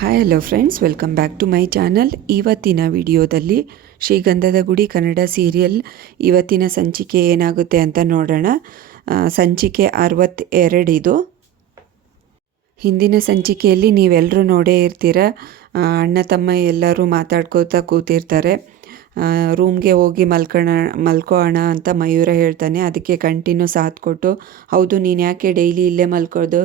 Hi hello friends, welcome back to my channel. ಇವತ್ತಿನ ವಿಡಿಯೋದಲ್ಲಿ ಶ್ರೀಗಂಧದ ಗುಡಿ ಕನ್ನಡ ಸೀರಿಯಲ್ ಇವತ್ತಿನ ಸಂಚಿಕೆ ಏನಾಗುತ್ತೆ ಅಂತ ನೋಡೋಣ. ಸಂಚಿಕೆ 62 ಇದು. ಹಿಂದಿನ ಸಂಚಿಕೆಯಲ್ಲಿ ನೀವೆಲ್ಲರೂ ನೋಡೇ ಇರ್ತೀರ. ಅಣ್ಣ ತಮ್ಮ ಎಲ್ಲರೂ ಮಾತಾಡ್ಕೋತಾ ಕೂತಿರ್ತಾರೆ. ರೂಮ್ಗೆ ಹೋಗಿ ಮಲ್ಕೋಣ ಅಂತ ಮಯೂರ ಹೇಳ್ತಾನೆ. ಅದಕ್ಕೆ ಕಂಟಿನ್ಯೂ ಸಾಥ್ ಕೊಟ್ಟು, ಹೌದು ನೀನು ಯಾಕೆ ಡೈಲಿ ಇಲ್ಲೇ ಮಲ್ಕೋದು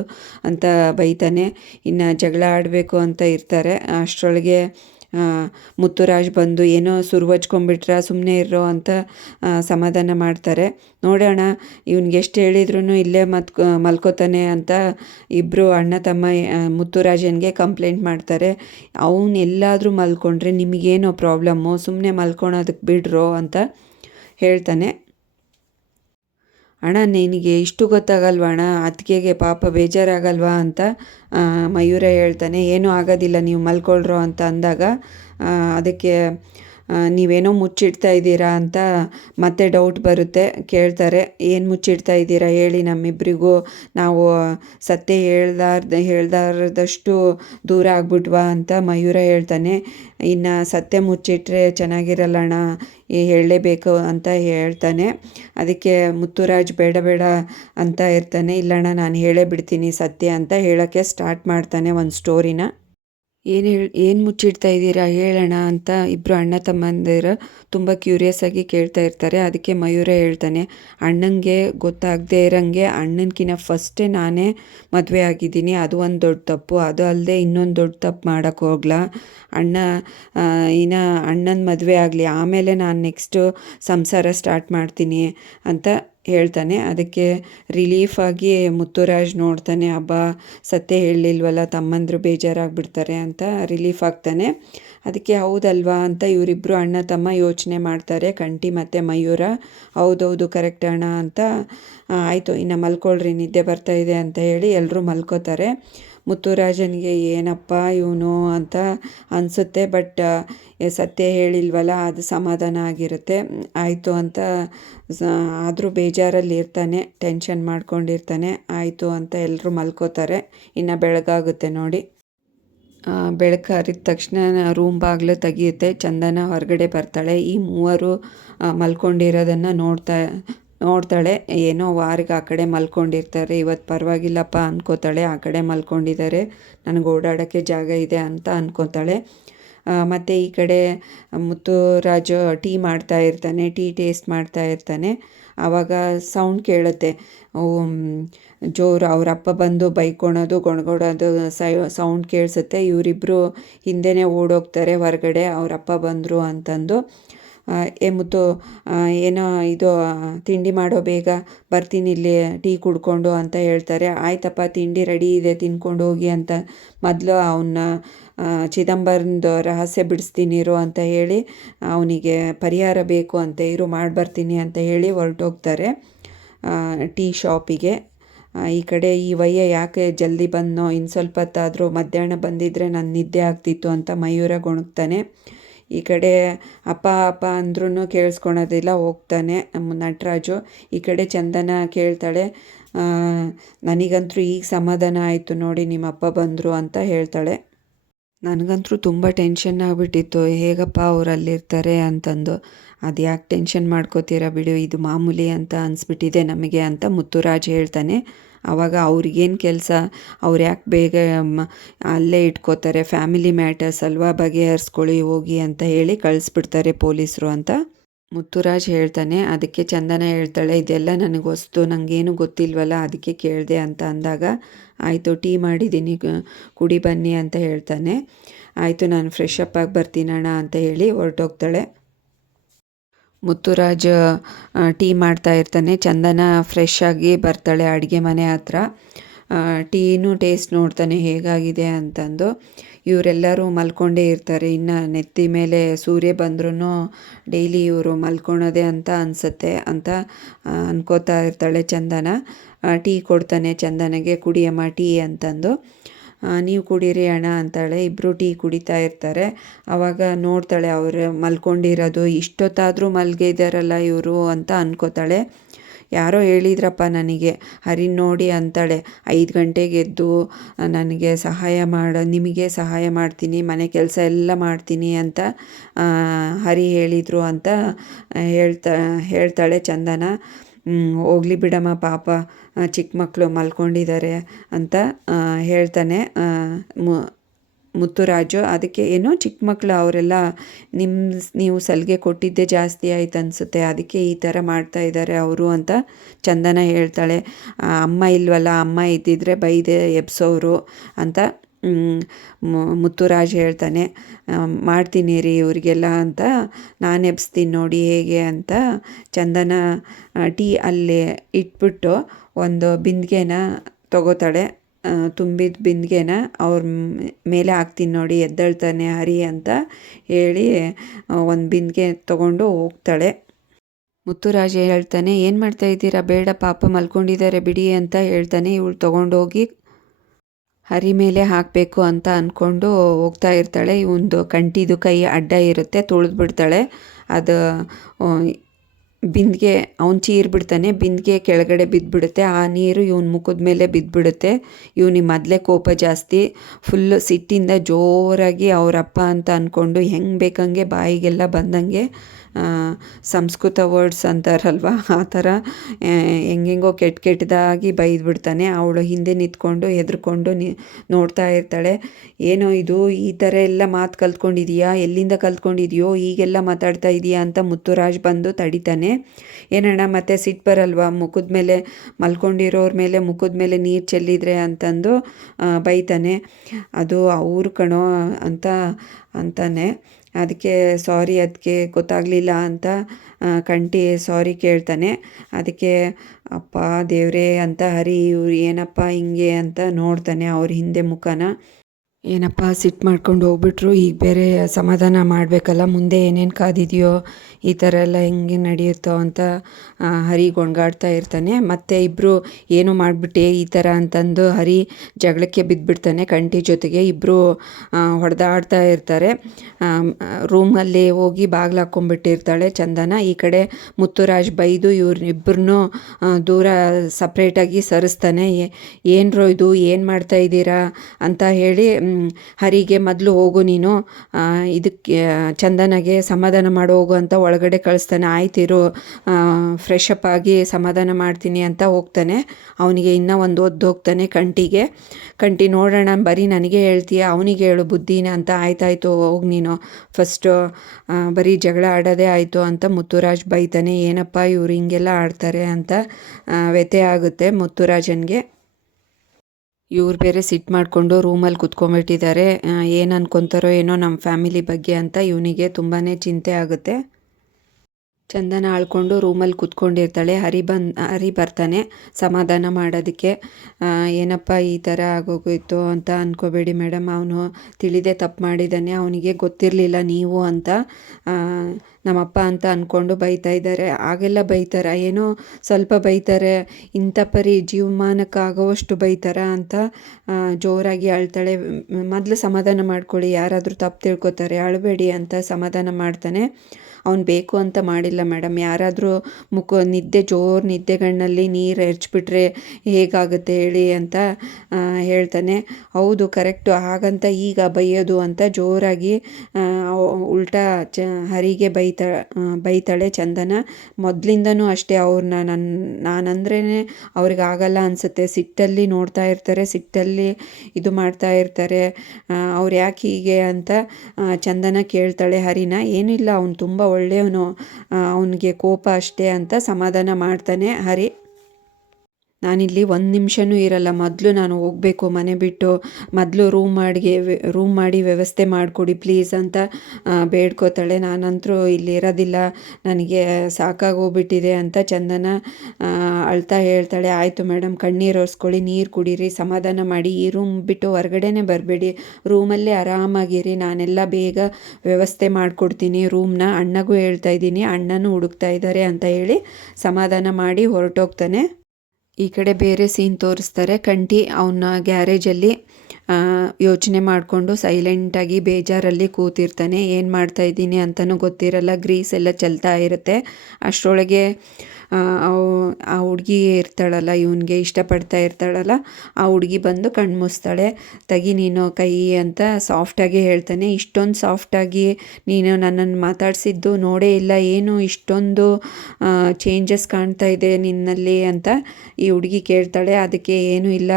ಅಂತ ಬೈತಾನೆ. ಇನ್ನು ಜಗಳ ಆಡಬೇಕು ಅಂತ ಇರ್ತಾರೆ. ಅಷ್ಟರೊಳಗೆ ಮುತ್ತುರಾಜ್ ಬಂದು ಏನೋ ಸುರುವಚ್ಕೊಂಡ್ಬಿಟ್ರ, ಸುಮ್ಮನೆ ಇರೋ ಅಂತ ಸಮಾಧಾನ ಮಾಡ್ತಾರೆ. ನೋಡೋಣ ಇವ್ನಿಗೆ ಎಷ್ಟು ಹೇಳಿದ್ರು ಇಲ್ಲೇ ಮಲ್ಕೋತಾನೆ ಅಂತ ಇಬ್ಬರು ಅಣ್ಣ ತಮ್ಮ ಮುತ್ತುರಾಜನ್ಗೆ ಕಂಪ್ಲೇಂಟ್ ಮಾಡ್ತಾರೆ. ಅವನು ಎಲ್ಲಾದರೂ ಮಲ್ಕೊಂಡ್ರೆ ನಿಮಗೇನೋ ಪ್ರಾಬ್ಲಮ್ಮು, ಸುಮ್ಮನೆ ಮಲ್ಕೊಳೋದಕ್ಕೆ ಬಿಡ್ರೋ ಅಂತ ಹೇಳ್ತಾನೆ. ಅಣ್ಣ ನಿನಗೆ ಇಷ್ಟು ಗೊತ್ತಾಗಲ್ವಾ ಅಣ್ಣ, ಅತ್ತಿಗೆಗೆ ಪಾಪ ಬೇಜಾರಾಗಲ್ವಾ ಅಂತ ಮಯೂರ ಹೇಳ್ತಾನೆ. ಏನೂ ಆಗೋದಿಲ್ಲ, ನೀವು ಮಲ್ಕೊಳ್ರೋ ಅಂತ ಅಂದಾಗ ಅದಕ್ಕೆ ನೀವೇನೋ ಮುಚ್ಚಿಡ್ತಾ ಇದ್ದೀರಾ ಅಂತ ಮತ್ತೆ ಡೌಟ್ ಬರುತ್ತೆ. ಕೇಳ್ತಾರೆ, ಏನು ಮುಚ್ಚಿಡ್ತಾ ಇದ್ದೀರಾ ಹೇಳಿ ನಮ್ಮಿಬ್ಬರಿಗೂ, ನಾವು ಸತ್ಯ ಹೇಳ್ದಾರ್ದಷ್ಟು ದೂರ ಆಗ್ಬಿಟ್ವಾ ಅಂತ ಮಯೂರ ಹೇಳ್ತಾನೆ. ಇನ್ನು ಸತ್ಯ ಮುಚ್ಚಿಟ್ರೆ ಚೆನ್ನಾಗಿರಲ್ಲಣ್ಣ, ಹೇಳಲೇಬೇಕು ಅಂತ ಹೇಳ್ತಾನೆ. ಅದಕ್ಕೆ ಮುತ್ತುರಾಜ್ ಬೇಡ ಅಂತ ಇರ್ತಾನೆ. ಇಲ್ಲಣ್ಣ ನಾನು ಹೇಳೇ ಬಿಡ್ತೀನಿ ಸತ್ಯ ಅಂತ ಹೇಳೋಕ್ಕೆ ಸ್ಟಾರ್ಟ್ ಮಾಡ್ತಾನೆ ಒಂದು ಸ್ಟೋರಿನ. ಏನು ಮುಚ್ಚಿಡ್ತಾ ಇದ್ದೀರಾ ಹೇಳೋಣ ಅಂತ ಇಬ್ಬರು ಅಣ್ಣ ತಮ್ಮಂದಿರು ತುಂಬ ಕ್ಯೂರಿಯಸ್ ಆಗಿ ಕೇಳ್ತಾ ಇರ್ತಾರೆ. ಅದಕ್ಕೆ ಮಯೂರ ಹೇಳ್ತಾನೆ, ಅಣ್ಣಂಗೆ ಗೊತ್ತಾಗದೇ ಇರೋಂಗೆ ಅಣ್ಣನಕಿನ್ನ ಫಸ್ಟೇ ನಾನೇ ಮದುವೆ ಆಗಿದ್ದೀನಿ, ಅದು ಒಂದು ದೊಡ್ಡ ತಪ್ಪು. ಅದು ಅಲ್ಲದೆ ಇನ್ನೊಂದು ದೊಡ್ಡ ತಪ್ಪು ಮಾಡೋಕ್ಕೆ ಹೋಗ್ಲಾ, ಅಣ್ಣನ ಮದುವೆ ಆಗಲಿ, ಆಮೇಲೆ ನಾನು ನೆಕ್ಸ್ಟು ಸಂಸಾರ ಸ್ಟಾರ್ಟ್ ಮಾಡ್ತೀನಿ ಅಂತ ಹೇಳ್ತಾನೆ. ಅದಕ್ಕೆ ರಿಲೀಫಾಗಿ ಮುತ್ತುರಾಜ್ ನೋಡ್ತಾನೆ, ಹಬ್ಬ ಸತ್ಯ ಹೇಳಲಿಲ್ವಲ್ಲ, ತಮ್ಮಂದರು ಬೇಜಾರಾಗಿಬಿಡ್ತಾರೆ ಅಂತ ರಿಲೀಫ್ ಆಗ್ತಾನೆ. ಅದಕ್ಕೆ ಹೌದಲ್ವಾ ಅಂತ ಇವರಿಬ್ಬರು ಅಣ್ಣ ತಮ್ಮ ಯೋಚನೆ ಮಾಡ್ತಾರೆ, ಕಂಠಿ ಮತ್ತು ಮಯೂರ. ಹೌದೌದು ಕರೆಕ್ಟ್ ಅಣ್ಣ ಅಂತ, ಆಯಿತು ಇನ್ನು ಮಲ್ಕೊಳ್ರಿ ನಿದ್ದೆ ಬರ್ತಾಯಿದೆ ಅಂತ ಹೇಳಿ ಎಲ್ಲರೂ ಮಲ್ಕೋತಾರೆ. ಮುತ್ತುರಾಜನಿಗೆ ಏನಪ್ಪ ಇವನು ಅಂತ ಅನಿಸುತ್ತೆ, ಬಟ್ ಸತ್ಯ ಹೇಳಿಲ್ವಲ್ಲ ಅದು ಸಮಾಧಾನ ಆಗಿರುತ್ತೆ. ಆಯಿತು ಅಂತ ಆದರೂ ಬೇಜಾರಲ್ಲಿ ಇರ್ತಾನೆ, ಟೆನ್ಷನ್ ಮಾಡ್ಕೊಂಡಿರ್ತಾನೆ. ಆಯಿತು ಅಂತ ಎಲ್ಲರೂ ಮಲ್ಕೋತಾರೆ. ಇನ್ನು ಬೆಳಗಾಗುತ್ತೆ ನೋಡಿ. ಬೆಳಕು ಹರಿದ ತಕ್ಷಣ ರೂಮ್ ಬಾಗಿಲು ತೆಗಿಯುತ್ತೆ. ಚಂದನ ಹೊರಗಡೆ ಬರ್ತಾಳೆ. ಈ ಮೂವರು ಮಲ್ಕೊಂಡಿರೋದನ್ನು ನೋಡ್ತಾಳೆ. ಏನೋ ವಾರಿಗೆ ಆ ಕಡೆ ಮಲ್ಕೊಂಡಿರ್ತಾರೆ, ಇವತ್ತು ಪರವಾಗಿಲ್ಲಪ್ಪ ಅಂದ್ಕೋತಾಳೆ. ಆ ಕಡೆ ಮಲ್ಕೊಂಡಿದ್ದಾರೆ, ನನಗೆ ಓಡಾಡೋಕ್ಕೆ ಜಾಗ ಇದೆ ಅಂತ ಅಂದ್ಕೋತಾಳೆ. ಮತ್ತು ಈ ಕಡೆ ಮುತ್ತುರಾಜು ಟೀ ಮಾಡ್ತಾ ಇರ್ತಾನೆ, ಟೀ ಟೇಸ್ಟ್ ಮಾಡ್ತಾ ಇರ್ತಾನೆ. ಆವಾಗ ಸೌಂಡ್ ಕೇಳುತ್ತೆ, ಜೋರು ಅವರಪ್ಪ ಬಂದು ಬೈಕೊಳೋದು ಗೊಣಗೊಡೋದು ಸೌಂಡ್ ಕೇಳಿಸುತ್ತೆ. ಇವರಿಬ್ಬರು ಹಿಂದೆನೇ ಓಡೋಗ್ತಾರೆ ಹೊರಗಡೆ, ಅವರಪ್ಪ ಬಂದರು ಅಂತಂದು. ಮುತ್ತು ಏನೋ ಇದು ತಿಂಡಿ ಮಾಡೋ, ಬೇಗ ಬರ್ತೀನಿ ಇಲ್ಲಿ ಟೀ ಕುಡ್ಕೊಂಡು ಅಂತ ಹೇಳ್ತಾರೆ. ಆಯ್ತಪ್ಪ ತಿಂಡಿ ರೆಡಿ ಇದೆ ತಿನ್ಕೊಂಡು ಹೋಗಿ ಅಂತ ಮೊದಲು ಅವನ್ನ ಚಿದಂಬರಂದು ರಹಸ್ಯ ಬಿಡಿಸ್ತೀನಿರು ಅಂತ ಹೇಳಿ ಅವನಿಗೆ ಪರಿಹಾರ ಬೇಕು ಅಂತ ಮಾಡ್ಬರ್ತೀನಿ ಅಂತ ಹೇಳಿ ಹೊರಟೋಗ್ತಾರೆ ಟೀ ಶಾಪಿಗೆ. ಈ ಕಡೆ ಈ ವಯ್ಯ ಯಾಕೆ ಜಲ್ದಿ ಬಂದನೋ, ಇನ್ನು ಸ್ವಲ್ಪ ಹೊತ್ತಾದರೂ ಮಧ್ಯಾಹ್ನ ಬಂದಿದ್ದರೆ ನನ್ನ ನಿದ್ದೆ ಆಗ್ತಿತ್ತು ಅಂತ ಮಯೂರ ಗೊಣಗ್ತಾನೆ. ಈ ಕಡೆ ಅಪ್ಪ ಅಂದ್ರೂ ಕೇಳಿಸ್ಕೊಳೋದಿಲ್ಲ, ಹೋಗ್ತಾನೆ ನಟರಾಜು. ಈ ಕಡೆ ಚಂದನ ಕೇಳ್ತಾಳೆ, ನನಗಂತೂ ಈಗ ಸಮಾಧಾನ ಆಯಿತು ನೋಡಿ ನಿಮ್ಮ ಅಪ್ಪ ಬಂದರು ಅಂತ ಹೇಳ್ತಾಳೆ. ನನಗಂತೂ ತುಂಬ ಟೆನ್ಷನ್ ಆಗಿಬಿಟ್ಟಿತ್ತು, ಹೇಗಪ್ಪ ಅವ್ರು ಅಲ್ಲಿರ್ತಾರೆ ಅಂತಂದು. ಅದು ಯಾಕೆ ಟೆನ್ಷನ್ ಮಾಡ್ಕೋತೀರಾ ಬಿಡು, ಇದು ಮಾಮೂಲಿ ಅಂತ ಅನಿಸ್ಬಿಟ್ಟಿದೆ ನಮಗೆ ಅಂತ ಮುತ್ತುರಾಜ್ ಹೇಳ್ತಾನೆ. ಆವಾಗ ಅವ್ರಿಗೇನು ಕೆಲಸ, ಅವ್ರು ಯಾಕೆ ಬೇಗ ಅಲ್ಲೇ ಇಟ್ಕೋತಾರೆ, ಫ್ಯಾಮಿಲಿ ಮ್ಯಾಟರ್ಸ್ ಅಲ್ವಾ, ಬಗೆಹರಿಸ್ಕೊಳ್ಳಿ ಹೋಗಿ ಅಂತ ಹೇಳಿ ಕಳಿಸ್ಬಿಡ್ತಾರೆ ಪೊಲೀಸರು ಅಂತ ಮುತ್ತುರಾಜ್ ಹೇಳ್ತಾನೆ. ಅದಕ್ಕೆ ಚಂದನ ಹೇಳ್ತಾಳೆ, ಇದೆಲ್ಲ ನನಗೆ ಹೊಸ್ತು, ನನಗೇನು ಗೊತ್ತಿಲ್ವಲ್ಲ ಅದಕ್ಕೆ ಕೇಳಿದೆ ಅಂತ ಅಂದಾಗ, ಆಯಿತು ಟೀ ಮಾಡಿದ್ದೀನಿ ಕುಡಿ ಬನ್ನಿ ಅಂತ ಹೇಳ್ತಾನೆ. ಆಯಿತು ನಾನು ಫ್ರೆಶ್ ಅಪ್ ಆಗಿ ಬರ್ತೀನಣ್ಣ ಅಂತ ಹೇಳಿ ಹೊರಟೋಗ್ತಾಳೆ. ಮುತ್ತುರಾಜ್ ಟೀ ಮಾಡ್ತಾ ಇರ್ತಾನೆ. ಚಂದನ ಫ್ರೆಶ್ ಆಗಿ ಬರ್ತಾಳೆ ಅಡುಗೆ ಮನೆ ಹತ್ರ. ಟೀನೂ ಟೇಸ್ಟ್ ನೋಡ್ತಾನೆ ಹೇಗಾಗಿದೆ ಅಂತಂದು. ಇವರೆಲ್ಲರೂ ಮಲ್ಕೊಂಡೇ ಇರ್ತಾರೆ. ಇನ್ನು ನೆತ್ತಿ ಮೇಲೆ ಸೂರ್ಯ ಬಂದ್ರೂ ಡೈಲಿ ಇವರು ಮಲ್ಕೊಳೋದೆ ಅಂತ ಅನಿಸುತ್ತೆ ಅಂತ ಅನ್ಕೋತಾ ಇರ್ತಾಳೆ ಚಂದನ. ಟೀ ಕೊಡ್ತಾನೆ ಚಂದನಗೆ, ಕುಡಿಯಮ್ಮ ಟೀ ಅಂತಂದು. ನೀವು ಕುಡೀರಿ ಅಣ್ಣ ಅಂತಾಳೆ. ಇಬ್ಬರು ಟೀ ಕುಡಿತಾ ಇರ್ತಾರೆ. ಆವಾಗ ನೋಡ್ತಾಳೆ ಅವರು ಮಲ್ಕೊಂಡಿರೋದು, ಇಷ್ಟೊತ್ತಾದರೂ ಮಲ್ಗಿದಾರಲ್ಲ ಇವರು ಅಂತ ಅನ್ಕೋತಾಳೆ. ಯಾರೋ ಹೇಳಿದ್ರಪ್ಪ ನನಗೆ, ಹರಿನ ನೋಡಿ ಅಂತಾಳೆ 5 ಗಂಟೆಗೆ ಎದ್ದು ನನಗೆ ನಿಮಗೆ ಸಹಾಯ ಮಾಡ್ತೀನಿ, ಮನೆ ಕೆಲಸ ಎಲ್ಲ ಮಾಡ್ತೀನಿ ಅಂತ ಹರಿ ಹೇಳಿದರು ಅಂತ ಹೇಳ್ತಾಳೆ ಚಂದನ. ಹೋಗ್ಲಿ ಬಿಡಮ್ಮ ಪಾಪ, ಚಿಕ್ಕ ಮಕ್ಕಳು ಮಲ್ಕೊಂಡಿದ್ದಾರೆ ಅಂತ ಹೇಳ್ತಾನೆ ಮುತ್ತುರಾಜು. ಅದಕ್ಕೆ ಏನೋ ಚಿಕ್ಕ ಮಕ್ಕಳು ಅವರೆಲ್ಲ ನೀವು ಸಲಿಗೆ ಕೊಟ್ಟಿದ್ದೇ ಜಾಸ್ತಿ ಆಯ್ತು ಅನಿಸುತ್ತೆ, ಅದಕ್ಕೆ ಈ ಥರ ಮಾಡ್ತಾ ಇದ್ದಾರೆ ಅವರು ಅಂತ ಚಂದನ ಹೇಳ್ತಾಳೆ. ಅಮ್ಮ ಇಲ್ವಲ್ಲ, ಅಮ್ಮ ಇದ್ದಿದ್ರೆ ಬೈದೆ ಎಬ್ಸೋರು ಅಂತ ಮುತ್ತುರಾಜ್ ಹೇಳ್ತಾನೆ. ಮಾಡ್ತೀನಿ ರೀ ಇವರಿಗೆಲ್ಲ ಅಂತ, ನಾನು ಎಬ್ಸ್ತೀನಿ ನೋಡಿ ಹೇಗೆ ಅಂತ ಚಂದನ ಟೀ ಅಲ್ಲೇ ಇಟ್ಬಿಟ್ಟು ಒಂದು ಬಿಂದಿಗೆನ ತಗೋತಾಳೆ. ತುಂಬಿದ ಬಿಂದಿಗೆನ ಅವ್ರ ಮೇಲೆ ಹಾಕ್ತೀನಿ ನೋಡಿ ಎದ್ದೇಳ್ತಾನೆ ಹರಿ ಅಂತ ಹೇಳಿ ಒಂದು ಬಿಂದಿಗೆ ತೊಗೊಂಡು ಹೋಗ್ತಾಳೆ. ಮುತ್ತುರಾಜ್ ಹೇಳ್ತಾನೆ, ಏನು ಮಾಡ್ತಾ ಇದ್ದೀರಾ, ಬೇಡ ಪಾಪ ಮಲ್ಕೊಂಡಿದ್ದಾರೆ ಬಿಡಿ ಅಂತ ಹೇಳ್ತಾನೆ. ಇವಳು ತೊಗೊಂಡೋಗಿ ಹರಿ ಮೇಲೆ ಹಾಕಬೇಕು ಅಂತ ಅಂದ್ಕೊಂಡು ಹೋಗ್ತಾ ಇರ್ತಾಳೆ. ಇವಂದು ಕಂಟಿದು ಕೈ ಅಡ್ಡ ಇರುತ್ತೆ, ತುಳಿದ್ಬಿಡ್ತಾಳೆ. ಅದು ಬಿಂದಿಗೆ ಅವ್ನು ಚೀರ್ಬಿಡ್ತಾನೆ, ಬಿಂದಿಗೆ ಕೆಳಗಡೆ ಬಿದ್ದುಬಿಡುತ್ತೆ. ಆ ನೀರು ಇವನ ಮುಖದ ಮೇಲೆ ಬಿದ್ದುಬಿಡುತ್ತೆ. ಇವನಿಗೆ ಮೊದಲೇ ಕೋಪ ಜಾಸ್ತಿ, ಫುಲ್ಲು ಸಿಟ್ಟಿಂದ ಜೋರಾಗಿ ಅವರಪ್ಪ ಅಂತ ಅಂದ್ಕೊಂಡು ಹೆಂಗೆ ಬೇಕಂಗೆ ಬಾಯಿಗೆಲ್ಲ ಬಂದಂಗೆ ಸಂಸ್ಕೃತ ವರ್ಡ್ಸ್ ಅಂತಾರಲ್ವ ಆ ಥರ ಹೆಂಗೆಂಗೋ ಕೆಟ್ಟದಾಗಿ ಬೈದ್ಬಿಡ್ತಾನೆ. ಅವಳು ಹಿಂದೆ ನಿಂತ್ಕೊಂಡು ಹೆದರ್ಕೊಂಡು ನೋಡ್ತಾ ಇರ್ತಾಳೆ. ಏನೋ ಇದು ಈ ಥರ ಎಲ್ಲ ಮಾತು ಕಲ್ತ್ಕೊಂಡಿದೀಯಾ, ಎಲ್ಲಿಂದ ಕಲ್ತ್ಕೊಂಡಿದೆಯೋ, ಹೀಗೆಲ್ಲ ಮಾತಾಡ್ತಾ ಇದೀಯಾ ಅಂತ ಮುತ್ತುರಾಜ್ ಬಂದು ತಡಿತಾನೆ. ಏನಣ್ಣ ಮತ್ತೆ ಸಿಟ್ಟು ಬರಲ್ವಾ, ಮುಖದ ಮೇಲೆ ಮಲ್ಕೊಂಡಿರೋರ ಮೇಲೆ ಮುಖದ ಮೇಲೆ ನೀರು ಚೆಲ್ಲಿದ್ರೆ ಅಂತಂದು ಬೈತಾನೆ. ಅದು ಅವ್ರು ಕಣೋ ಅಂತಾನೆ. ಅದಕ್ಕೆ ಸಾರಿ, ಅದಕ್ಕೆ ಗೊತ್ತಾಗಲಿಲ್ಲ ಅಂತ ಕಂಟಿ ಸಾರಿ ಕೇಳ್ತಾನೆ. ಅದಕ್ಕೆ ಅಪ್ಪ ದೇವ್ರೇ ಅಂತ ಹರಿ ಇವ್ರು ಏನಪ್ಪ ಹಿಂಗೆ ಅಂತ ನೋಡ್ತಾನೆ ಅವ್ರ ಹಿಂದೆ ಮುಖನ. ಏನಪ್ಪ ಸಿಟ್ಟು ಮಾಡ್ಕೊಂಡು ಹೋಗ್ಬಿಟ್ರು, ಈಗ ಬೇರೆ ಸಮಾಧಾನ ಮಾಡಬೇಕಲ್ಲ, ಮುಂದೆ ಏನೇನು ಕಾದಿದೆಯೋ, ಈ ಥರ ಎಲ್ಲ ಹೆಂಗೆ ನಡೆಯುತ್ತೋ ಅಂತ ಹರಿ ಗೊಣ್ಗಾಡ್ತಾ ಇರ್ತಾನೆ. ಮತ್ತು ಇಬ್ಬರು ಏನು ಮಾಡಿಬಿಟ್ಟೆ ಈ ಥರ ಅಂತಂದು ಹರಿ ಜಗಳಕ್ಕೆ ಬಿದ್ದುಬಿಡ್ತಾನೆ ಕಂಟಿ ಜೊತೆಗೆ. ಇಬ್ಬರು ಹೊಡೆದಾಡ್ತಾ ಇರ್ತಾರೆ. ರೂಮಲ್ಲಿ ಹೋಗಿ ಬಾಗಿಲು ಹಾಕ್ಕೊಂಡ್ಬಿಟ್ಟಿರ್ತಾಳೆ ಚಂದನ. ಈ ಕಡೆ ಮುತ್ತುರಾಜ್ ಬೈದು ಇವ್ರನ್ನಿಬ್ಬರನ್ನೂ ದೂರ ಸಪ್ರೇಟಾಗಿ ಸರಿಸ್ತಾನೆ. ಏನ್ರೋ ಇದು, ಏನು ಮಾಡ್ತಾ ಇದ್ದೀರಾ ಅಂತ ಹೇಳಿ ಹರಿಗೆ ಮೊದಲು ಹೋಗು ನೀನು, ಇದಕ್ಕೆ ಚಂದನಗೆ ಸಮಾಧಾನ ಮಾಡೋ ಹೋಗು ಅಂತ ಒಳಗಡೆ ಕಳಿಸ್ತಾನೆ. ಆಯ್ತಿರು, ಫ್ರೆಶ್ ಅಪ್ ಆಗಿ ಸಮಾಧಾನ ಮಾಡ್ತೀನಿ ಅಂತ ಹೋಗ್ತಾನೆ. ಅವನಿಗೆ ಇನ್ನೂ ಒಂದು ಒದ್ದು ಹೋಗ್ತಾನೆ ಕಂಟಿ ನೋಡೋಣ, ಬರೀ ನನಗೆ ಹೇಳ್ತೀಯ, ಅವನಿಗೆ ಹೇಳು ಬುದ್ಧಿನ ಅಂತ. ಆಯ್ತಾಯ್ತು ಹೋಗಿ ನೀನು, ಫಸ್ಟು ಬರೀ ಜಗಳ ಆಡೋದೇ ಆಯಿತು ಅಂತ ಮುತ್ತುರಾಜ್ ಬೈತಾನೆ. ಏನಪ್ಪ ಇವ್ರು ಹಿಂಗೆಲ್ಲ ಆಡ್ತಾರೆ ಅಂತ ವ್ಯಥೆ ಆಗುತ್ತೆ ಮುತ್ತುರಾಜನ್ಗೆ. ಇವ್ರು ಬೇರೆ ಸಿಟ್ಟು ಮಾಡಿಕೊಂಡು ರೂಮಲ್ಲಿ ಕುತ್ಕೊಂಡ್ಬಿಟ್ಟಿದ್ದಾರೆ. ಏನು ಅನ್ಕೊತಾರೋ ಏನೋ ನಮ್ಮ ಫ್ಯಾಮಿಲಿ ಬಗ್ಗೆ ಅಂತ ಇವನಿಗೆ ತುಂಬಾ ಚಿಂತೆ ಆಗುತ್ತೆ. ಚಂದನ ಆಳ್ಕೊಂಡು ರೂಮಲ್ಲಿ ಕುತ್ಕೊಂಡಿರ್ತಾಳೆ. ಹರಿ ಬರ್ತಾನೆ ಸಮಾಧಾನ ಮಾಡೋದಕ್ಕೆ. ಏನಪ್ಪ ಈ ಥರ ಆಗೋಗೋಯ್ತು ಅಂತ ಅಂದ್ಕೋಬೇಡಿ ಮೇಡಮ್, ಅವನು ತಿಳಿದೇ ತಪ್ಪು ಮಾಡಿದ್ದಾನೆ, ಅವನಿಗೆ ಗೊತ್ತಿರಲಿಲ್ಲ ನೀವು ಅಂತ ನಮ್ಮಪ್ಪ ಅಂತ ಅಂದ್ಕೊಂಡು ಬೈತಾ ಇದ್ದಾರೆ. ಆಗೆಲ್ಲ ಬೈತಾರ, ಏನೋ ಸ್ವಲ್ಪ ಬೈತಾರೆ, ಇಂಥ ಪರಿ ಜೀವಮಾನಕ್ಕಾಗೋವಷ್ಟು ಬೈತಾರ ಅಂತ ಜೋರಾಗಿ ಅಳ್ತಾಳೆ. ಮೊದಲು ಸಮಾಧಾನ ಮಾಡ್ಕೊಳ್ಳಿ, ಯಾರಾದರೂ ತಪ್ಪು ತಿಳ್ಕೊತಾರೆ, ಅಳಬೇಡಿ ಅಂತ ಸಮಾಧಾನ ಮಾಡ್ತಾನೆ. ಅವ್ನು ಬೇಕು ಅಂತ ಮಾಡಿಲ್ಲ ಮೇಡಮ್, ಯಾರಾದರೂ ಜೋರು ನಿದ್ದೆಗಣ್ಣಲ್ಲಿ ನೀರು ಎರಚಿಬಿಟ್ರೆ ಹೇಗಾಗುತ್ತೆ ಹೇಳಿ ಅಂತ ಹೇಳ್ತಾನೆ. ಹೌದು ಕರೆಕ್ಟು, ಹಾಗಂತ ಈಗ ಬೈಯೋದು ಅಂತ ಜೋರಾಗಿ ಉಲ್ಟಾ ಹರಿಗೆ ಬೈತಾಳೆ ಚಂದನ. ಮೊದಲಿಂದನೂ ಅಷ್ಟೇ, ಅವ್ರನ್ನ ನಾನಂದ್ರೇ ಅವ್ರಿಗೆ ಆಗಲ್ಲ ಅನಿಸುತ್ತೆ. ಸಿಟ್ಟಲ್ಲಿ ನೋಡ್ತಾ ಇರ್ತಾರೆ, ಸಿಟ್ಟಲ್ಲಿ ಇದು ಮಾಡ್ತಾ ಇರ್ತಾರೆ. ಅವ್ರು ಯಾಕೆ ಹೀಗೆ ಅಂತ ಚಂದನ ಕೇಳ್ತಾಳೆ ಹರಿನ. ಏನಿಲ್ಲ, ಅವ್ನು ತುಂಬ ಒಳ್ಳೆಯವನು, ಅವನಿಗೆ ಕೋಪ ಅಷ್ಟೇ ಅಂತ ಸಮಾಧಾನ ಮಾಡ್ತಾನೆ ಹರಿ. ನಾನಿಲ್ಲಿ ಒಂದು ನಿಮಿಷನೂ ಇರಲ್ಲ, ಮೊದಲು ನಾನು ಹೋಗಬೇಕು ಮನೆ ಬಿಟ್ಟು, ಮೊದಲು ರೂಮ್ ಮಾಡಿ ವ್ಯವಸ್ಥೆ ಮಾಡಿಕೊಡಿ ಪ್ಲೀಸ್ ಅಂತ ಬೇಡ್ಕೋತಾಳೆ. ನಾನಂತರೂ ಇಲ್ಲಿ ಇರೋದಿಲ್ಲ, ನನಗೆ ಸಾಕಾಗೋಗ್ಬಿಟ್ಟಿದೆ ಅಂತ ಚಂದನ ಅಳ್ತಾ ಹೇಳ್ತಾಳೆ. ಆಯಿತು ಮೇಡಮ್, ಕಣ್ಣೀರು ಒರೆಸ್ಕೊಳ್ಳಿ, ನೀರು ಕುಡೀರಿ, ಸಮಾಧಾನ ಮಾಡಿ, ಈ ರೂಮ್ ಬಿಟ್ಟು ಹೊರಗಡೆನೇ ಬರಬೇಡಿ, ರೂಮಲ್ಲೇ ಆರಾಮಾಗಿರಿ, ನಾನೆಲ್ಲ ಬೇಗ ವ್ಯವಸ್ಥೆ ಮಾಡಿಕೊಡ್ತೀನಿ ರೂಮ್ನ, ಅಣ್ಣಗೂ ಹೇಳ್ತಾ ಇದ್ದೀನಿ, ಅಣ್ಣನೂ ಹುಡುಕ್ತಾ ಇದ್ದಾರೆ ಅಂತ ಹೇಳಿ ಸಮಾಧಾನ ಮಾಡಿ ಹೊರಟೋಗ್ತಾನೆ. ಈ ಕಡೆ ಬೇರೆ ಸೀನ್ ತೋರಿಸ್ತಾರೆ. ಕಂಟಿ ಅವನ ಗ್ಯಾರೇಜಲ್ಲಿ ಯೋಚನೆ ಮಾಡಿಕೊಂಡು ಸೈಲೆಂಟಾಗಿ ಬೇಜಾರಲ್ಲಿ ಕೂತಿರ್ತಾನೆ. ಏನು ಮಾಡ್ತಾಯಿದ್ದೀನಿ ಅಂತಲೂ ಗೊತ್ತಿರಲ್ಲ. ಗ್ರೀಸ್ ಎಲ್ಲ ಚೆಲ್ತಾ ಇರುತ್ತೆ. ಅಷ್ಟರೊಳಗೆ ಆ ಹುಡುಗಿ ಇರ್ತಾಳಲ್ಲ, ಇವನಿಗೆ ಇಷ್ಟಪಡ್ತಾ ಇರ್ತಾಳಲ್ಲ, ಆ ಹುಡುಗಿ ಬಂದು ಕಣ್ಣು ಮುಚ್ತಾಳೆ. ತೆಗಿ ನೀನು ಕೈ ಅಂತ ಸಾಫ್ಟಾಗಿ ಹೇಳ್ತಾನೆ. ಇಷ್ಟೊಂದು ಸಾಫ್ಟಾಗಿ ನೀನು ನನ್ನನ್ನು ಮಾತಾಡಿಸಿದ್ದು ನೋಡೇ ಇಲ್ಲ, ಏನು ಇಷ್ಟೊಂದು ಚೇಂಜಸ್ ಕಾಣ್ತಾ ಇದೆ ನಿನ್ನಲ್ಲಿ ಅಂತ ಈ ಹುಡುಗಿ ಕೇಳ್ತಾಳೆ. ಅದಕ್ಕೆ ಏನೂ ಇಲ್ಲ,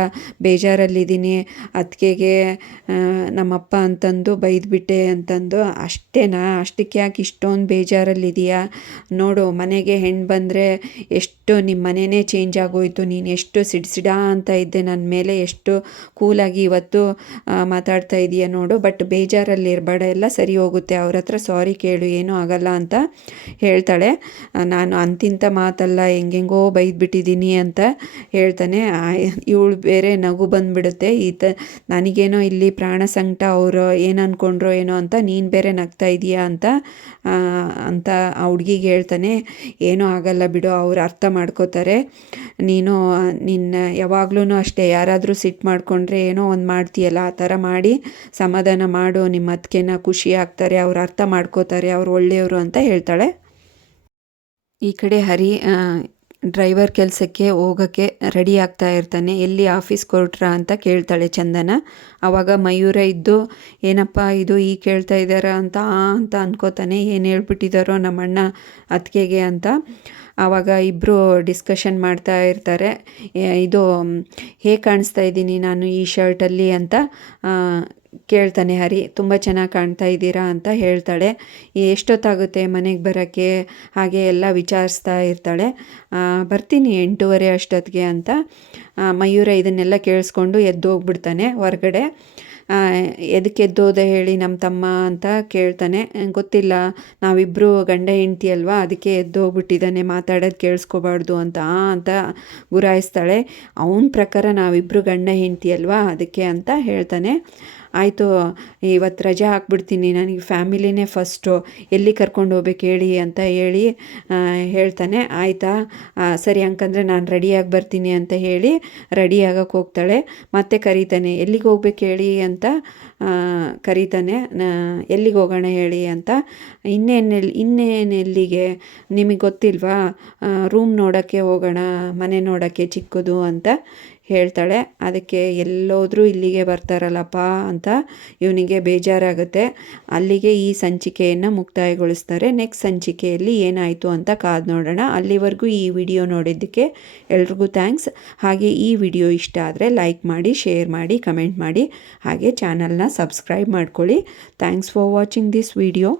ಬೇಜಾರಲ್ಲಿದ್ದೀನಿ, ಅದಕ್ಕೆ ನಮ್ಮಪ್ಪ ಅಂತಂದು ಬೈದ್ಬಿಟ್ಟೆ ಅಂತಂದು. ಅಷ್ಟೇನಾ? ಅಷ್ಟಕ್ಕೆ ಯಾಕೆ ಇಷ್ಟೊಂದು ಬೇಜಾರಲ್ಲಿದೆಯಾ? ನೋಡು, ಮನೆಗೆ ಹೆಣ್ಣು ಬಂದರೆ ಎಷ್ಟು ನಿಮ್ಮ ಮನೆಯೇ ಚೇಂಜ್ ಆಗೋಯ್ತು. ನೀನು ಎಷ್ಟು ಸಿಡ್ಸಿಡಾ ಅಂತ ಇದ್ದೆ ನನ್ನ ಮೇಲೆ, ಎಷ್ಟು ಕೂಲಾಗಿ ಇವತ್ತು ಮಾತಾಡ್ತಾ ಇದೀಯ ನೋಡು. ಬಟ್ ಬೇಜಾರಲ್ಲಿ ಇರಬೇಡ, ಎಲ್ಲ ಸರಿ ಹೋಗುತ್ತೆ. ಅವ್ರ ಹತ್ರ ಸಾರಿ ಕೇಳು, ಏನೂ ಆಗಲ್ಲ ಅಂತ ಹೇಳ್ತಾಳೆ. ನಾನು ಅಂತಿಂಥ ಮಾತಲ್ಲ, ಹೆಂಗೆಂಗೋ ಬೈದ್ಬಿಟ್ಟಿದ್ದೀನಿ ಅಂತ ಹೇಳ್ತಾನೆ. ಇವಳು ಬೇರೆ ನಗು ಬಂದುಬಿಡುತ್ತೆ. ನನಗೇನೋ ಇಲ್ಲಿ ಪ್ರಾಣ ಸಂಕಟ, ಅವರು ಏನು ಅಂದ್ಕೊಂಡ್ರೋ ಏನೋ ಅಂತ, ನೀನು ಬೇರೆ ನಗ್ತಾ ಇದೀಯಾ ಅಂತ ಆ ಹುಡುಗಿಗೆ ಹೇಳ್ತಾನೆ. ಏನೂ ಆಗಲ್ಲ ಬಿಡು, ಅವ್ರು ಅರ್ಥ ಮಾಡ್ಕೋತಾರೆ. ನೀನು ಯಾವಾಗ್ಲೂ ಅಷ್ಟೇ, ಯಾರಾದರೂ ಸಿಟ್ಟು ಮಾಡಿಕೊಂಡ್ರೆ ಏನೋ ಒಂದು ಮಾಡ್ತೀಯಲ್ಲ, ಆ ಥರ ಮಾಡಿ ಸಮಾಧಾನ ಮಾಡು. ನಿಮ್ಮ ಅದಕ್ಕೆನ ಖುಷಿ ಆಗ್ತಾರೆ, ಅವ್ರು ಅರ್ಥ ಮಾಡ್ಕೋತಾರೆ, ಅವ್ರು ಒಳ್ಳೆಯವರು ಅಂತ ಹೇಳ್ತಾಳೆ. ಈ ಕಡೆ ಹರಿ ಡ್ರೈವರ್ ಕೆಲಸಕ್ಕೆ ಹೋಗೋಕ್ಕೆ ರೆಡಿ ಆಗ್ತಾ ಇರ್ತಾನೆ. ಎಲ್ಲಿ ಆಫೀಸ್ಗೆ ಹೊರಟ್ರಾ ಅಂತ ಕೇಳ್ತಾಳೆ ಚಂದನ. ಆವಾಗ ಮಯೂರ ಇದ್ದು, ಏನಪ್ಪ ಇದು ಈ ಕೇಳ್ತಾ ಇದ್ದಾರಾ ಅಂತ ಅನ್ಕೋತಾನೆ. ಏನು ಹೇಳ್ಬಿಟ್ಟಿದ್ದಾರೋ ನಮ್ಮಣ್ಣ ಅತ್ತಿಗೆಗೆ ಅಂತ. ಆವಾಗ ಇಬ್ಬರು ಡಿಸ್ಕಷನ್ ಮಾಡ್ತಾ ಇರ್ತಾರೆ. ಇದು ಹೇಗೆ ಕಾಣಿಸ್ತಾ ಇದ್ದೀನಿ ನಾನು ಈ ಶರ್ಟಲ್ಲಿ ಅಂತ ಕೇಳ್ತಾನೆ ಹರಿ. ತುಂಬ ಚೆನ್ನಾಗಿ ಕಾಣ್ತಾ ಇದ್ದೀರಾ ಅಂತ ಹೇಳ್ತಾಳೆ. ಎಷ್ಟೊತ್ತಾಗುತ್ತೆ ಮನೆಗೆ ಬರೋಕ್ಕೆ ಹಾಗೆ ಎಲ್ಲ ವಿಚಾರಿಸ್ತಾ ಇರ್ತಾಳೆ. ಬರ್ತೀನಿ 8:30 ಅಷ್ಟೊತ್ತಿಗೆ ಅಂತ. ಮಯೂರ ಇದನ್ನೆಲ್ಲ ಕೇಳಿಸ್ಕೊಂಡು ಎದ್ದೋಗ್ಬಿಡ್ತಾನೆ ಹೊರಗಡೆ. ಎದಕ್ಕೆ ಎದ್ದೋದೆ ಹೇಳಿ ನಮ್ಮ ತಮ್ಮ ಅಂತ ಕೇಳ್ತಾನೆ. ಗೊತ್ತಿಲ್ಲ, ನಾವಿಬ್ಬರು ಗಂಡ ಹೆಂಡ್ತಿ ಅಲ್ವಾ, ಅದಕ್ಕೆ ಎದ್ದೋಗ್ಬಿಟ್ಟಿದ್ದಾನೆ, ಮಾತಾಡೋದು ಕೇಳಿಸ್ಕೋಬಾರ್ದು ಅಂತ ಗುರಾಯಿಸ್ತಾಳೆ. ಅವನ ಪ್ರಕಾರ ನಾವಿಬ್ಬರು ಗಂಡ ಹೆಂಡ್ತಿ ಅಲ್ವಾ, ಅದಕ್ಕೆ ಅಂತ ಹೇಳ್ತಾನೆ. ಆಯಿತು, ಇವತ್ತು ರಜೆ ಹಾಕ್ಬಿಡ್ತೀನಿ, ನನಗೆ ಫ್ಯಾಮಿಲಿನೇ ಫಸ್ಟು, ಎಲ್ಲಿ ಕರ್ಕೊಂಡು ಹೋಗ್ಬೇಕು ಹೇಳಿ ಅಂತ ಹೇಳ್ತಾನೆ. ಆಯಿತಾ, ಸರಿ ಹಂಗಂದ್ರೆ ನಾನು ರೆಡಿಯಾಗಿ ಬರ್ತೀನಿ ಅಂತ ಹೇಳಿ ರೆಡಿಯಾಗಕ್ಕೆ ಹೋಗ್ತಾಳೆ. ಮತ್ತೆ ಕರೀತಾನೆ, ಎಲ್ಲಿಗೆ ಹೋಗ್ಬೇಕು ಹೇಳಿ ಅಂತ ಕರೀತಾನೆ. ಎಲ್ಲಿಗೆ ಹೋಗೋಣ ಹೇಳಿ ಅಂತ. ಇನ್ನೇನೆಲ್ಲಿಗೆ ನಿಮಗೆ ಗೊತ್ತಿಲ್ವಾ, ರೂಮ್ ನೋಡೋಕ್ಕೆ ಹೋಗೋಣ, ಮನೆ ನೋಡೋಕ್ಕೆ ಚಿಕ್ಕದು ಅಂತ ಹೇಳ್ತಾಳೆ. ಅದಕ್ಕೆ ಎಲ್ಲೋದ್ರೂ ಇಲ್ಲಿಗೆ ಬರ್ತಾರಲ್ಲಪ್ಪ ಅಂತ ಇವನಿಗೆ ಬೇಜಾರಾಗುತ್ತೆ. ಅಲ್ಲಿಗೆ ಈ ಸಂಚಿಕೆಯನ್ನು ಮುಕ್ತಾಯಗೊಳಿಸ್ತಾರೆ. ನೆಕ್ಸ್ಟ್ ಸಂಚಿಕೆಯಲ್ಲಿ ಏನಾಯಿತು ಅಂತ ಕಾದು ನೋಡೋಣ. ಅಲ್ಲಿವರೆಗೂ ಈ ವಿಡಿಯೋ ನೋಡಿದ್ದಕ್ಕೆ ಎಲ್ರಿಗೂ ಥ್ಯಾಂಕ್ಸ್. ಹಾಗೆ ಈ ವಿಡಿಯೋ ಇಷ್ಟ ಆದರೆ ಲೈಕ್ ಮಾಡಿ, ಶೇರ್ ಮಾಡಿ, ಕಮೆಂಟ್ ಮಾಡಿ, ಹಾಗೆ ಚಾನಲ್ನ ಸಬ್ಸ್ಕ್ರೈಬ್ ಮಾಡ್ಕೊಳ್ಳಿ. Thanks for watching this video.